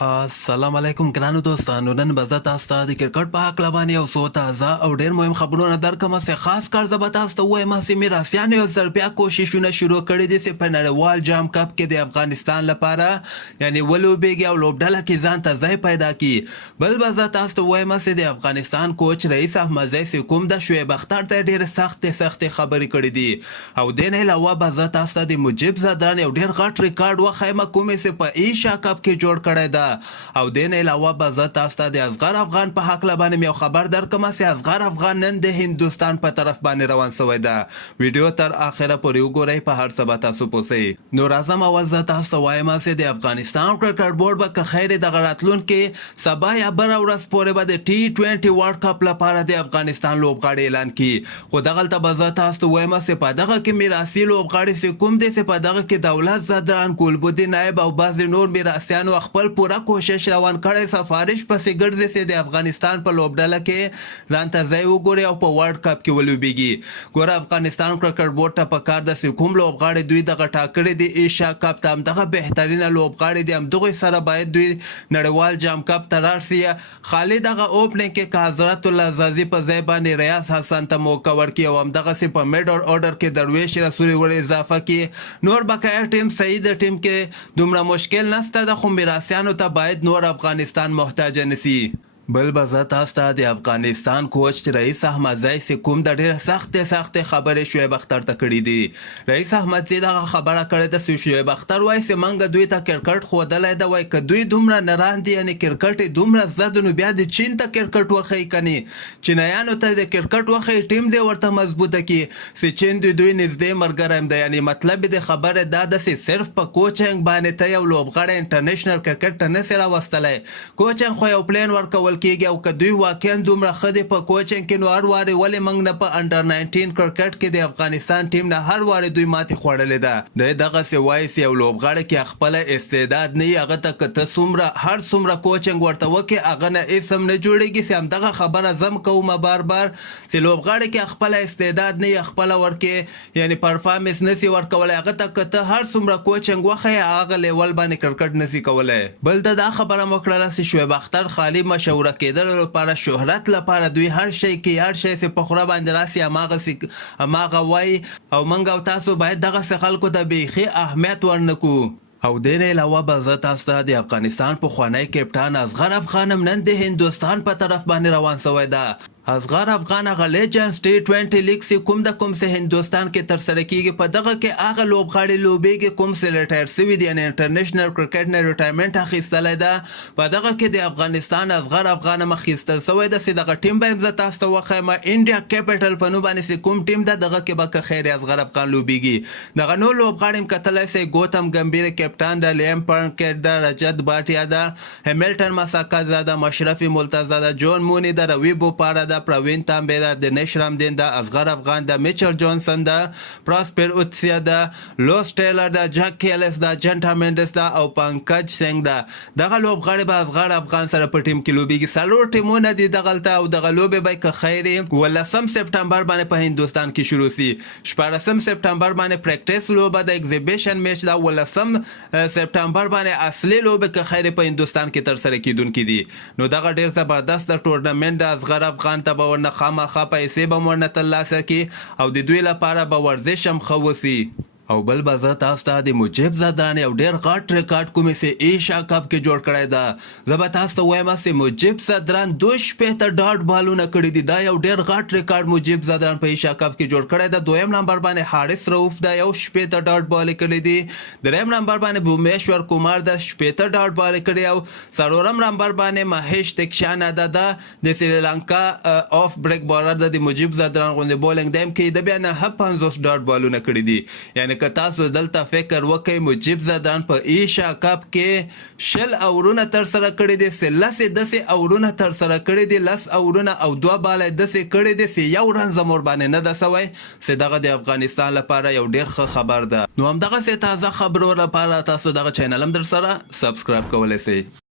السلام علیکم ګرانو دوستانو. نن به زه تاسو ته د کرکټ په هکله باندې یو څو تازه او ډېر مهم خبرونه درکړم. چې خاص کار زه به تاسو ته ووایم چې میراثیانو یو ځل بیا کوششونه شروع کړي دي چې په نړیوال جام کپ کې د افغانستان لپاره یعنې ولوبېږي او لوبډله کې ځان ته ځای پیدا کړي. بل به زه تاسو ته ووایم چې د افغانستان کوچ رئیس احمدزی چې کوم د شعیب اختر ته ډېرې سختې خبرې کړې دي. او دې نه علاوه به زه تاسو ته د مجیب زدران یو ډېر غټ ریکارډ وښیم کومې چې په ایشیا کپ کې جوړ کړی ده. او دین علاوه به زه تاسو ته د اصغر افغان په هکله باندې یو خبر درکړم چې اصغر افغان نن د هندوستان په طرف باندې روان شوی ده. ویډیو تر اخره پورې وګورئ، په هر څه به تاسو پوهیږئ. نو راځم اول زه تاسو ته وایم چې د افغانستان کرکټ بورډ به که خیر دغه راتلونکي سبا یا بله ورځ پورې به د T20 ورلډ کپ لپاره د افغانستان لوبغاړي اعلان کړي. خو دغلته به زه تاسو ته وایم چې په دغه کې میراثي لوبغاړي چې کوم دي چې په دغه کې دولت زدران، ګلبدین نایب او بعضې نور میراثیانو خپل پوره کوشش روان کړی سفارش پسې ګرځي چې د افغانستان په لوبډله کې ځان ته ځای وګوري او په ورلډ کپ کې ولوبېږي. ګوره افغانستان کرکټ بورډ ته پکار ده چې کوم لوبغاړي دوی دغه ټاکلي دي ایشیا کپ ته همدغه بهترینه لوبغاړي دي، همدغوی سره باید دوی نړیوال جام کپ ته لاړ شي. خالي دغه اوپننګ کې که حضرت الله زازي په ځای باندې ریاض حسن ته موقع ورکړي او همدغسې په میډ اورډر کې درویش رسولي ور اضافه کړي. نور بقیه ټیم صحیح د ټیم کې دومره مشکل نشته ده، خو میراثیانو ته باید نور افغانستان محتاج نسی. بل به زه تاسو ته د افغانستان کوچ رئیس احمدزی چې کوم د ډېر سختې خبرې شعیب اختر ته کړي دي. رئیس احمدزی دغه خبره کړې ده چې شعیب اختر وایي چې موږ دوی ته کرکټ ښودلی ده، وایي که دوی دومره نران دي یعنې کرکټ یې دومره زده ده نو بیا د چین ته کرکټ وښیي کنې چینایانو ته د کرکټ وښیي، ټیم دې ورته مضبوطه کړي چې چین د دوی نږدې ملګری هم ده. یعنې مطلب د خبرې دا ده چې صرف په کوچنګ باندې ته یو لوبغاړی انټرنیشنل کرکټ ته نسې راوستلی. کوچنګ خو یو پلین ورکول کیږي او که دوی واقعا دومره ښه دي په کوچنګ کې نو هر وارې ولې موږ نه په انډر 19 کرکټ کې د افغانستان ټیم نه هر وارې دوی ماتې خوړلې ده. دی دغسې وایي چې یو لوبغاړی کې خپله استعداد نه وي، هغه ته که ته هر څومره کوچنګ ورته وکړې هغه نه اسم نه جوړېږي. چې همدغه خبره زم کومه بار چې لوبغاړی کې خپله استعداد نه وي، خپله ورکې یعنې پرفارمنس نسي ورکولی، هغه ته که ته هر څومره کوچنګ وښیې هغه لیول باندې کرکټ نسي کولی. بل د دا خبره مو کړله چې شعیب اختر خالي مشهوره کېدل لپاره شهرت لپاره دوی هر شی کې هر شی چې په خوله باندې راسي هماغه وایي او موږ او تاسو باید دغسې خلکو ته بیخي اهمیت ورنکړو. او دې نه علاوه به زه تاسو ته د افغانستان پخوانی کپټان اصغر افغان هم نن د هندوستان په طرف باندې روان شوی ده. اصغر افغان هغه لیجنډز T20 لیګ چې کوم د کوم چې هندوستان کې ترسره کیږي په دغه کې هغه لوبغاړي لوبېږي کوم چې ریټایر سوي دي، یعنې انټرنیشنل کرکټ نه ریټایرمنټ اخیستلی ده. په دغه کې د افغانستان اصغر افغان هم اخیستل سوی ده چې دغه ټیم به هم زه تاسو ته وښیم. انډیا کیپټل په نوم باندې چې کوم ټیم ده دغه کې به که خیر اصغر افغان لوبېږي. دغه نور لوبغاړي هم کتلی شئ، ګوتم ګمبیر کپټان ده، لیم پرنکټ ده، رجت باټیا ده، همیلټن مساکا ده، مشرفي ملتزه ده، جون مونی ده، روی بوپاره ده، پروین تانبه ده، دنیش رامدین ده، اصغر افغان ده، میچل جانسن ده، پراسپر اوتسیا ده، لوس ټیلر ده، جک کیلس ده، جنټا مینډس ده او پنکج سنگ ده. دغه لوبغاړي به اصغر افغان سره په ټیم کې لوبېږي. څلور ټیمونه دي دغلته او دغه لوبې به که خیر 18 سپټمبر باندې په هندوستان کې شروع شي. 14 سپټمبر باندې پریکټیس لوبه د ایگزیبیشن میچ ده. 18 سپټمبر باندې اصلي لوبې که خیر په هندوستان کې ترسره کیدونکي دي. نو دغه ډېر زبردست ټورنمنټ د اصغر افغان ته به ورنه خامخا پیسې به ورنه ترلاسه کړي او د دوی لپاره به ورزش هم ښه وسي. او بل به زه تاسو ته د مجیب زدران یو ډېر غټ ریکارډ کومې چې ایشیا کپ کې جوړ کړی ده. زه به تاسو ته وایم چې مجیب زدران 2 ډاټ بالونه کړي دي. دا یو ډېر غټ ریکارډ مجیب زدران په ایشیا کپ کې جوړ کړی ده. دویم نمبر باندې حارث رؤف ده، یو 15 ډاټ بالې کړي دي. دریم نمبر باندې بومیشور کمار ده، 15 ډاټ بالې کړي. او څلورم نمبر باندې مهیش تکشانا ده د سریلانکا آف بریک بالر ده. د مجیب زدران غوندې بولینګ دیم کې د بیا نه 50 ډاټ بالونه کړي دي. یعنې که تاسو دلته فکر وکئ مجیب زدران په ایشیا کپ کې 20 اورونه ترسره کړي دي، 13 داسې اورونه ترسره کړي دي، 10 اورونه او 2 بالې داسې کړي دي چې یو رن زمور باندې نه ده سوی، چې دغه د افغانستان لپاره یو ډېر ښه خبر ده. نو همدغسې تازه خبرو لپاره تاسو دغه چینل هم در سره سبسکرایب کولی شئ.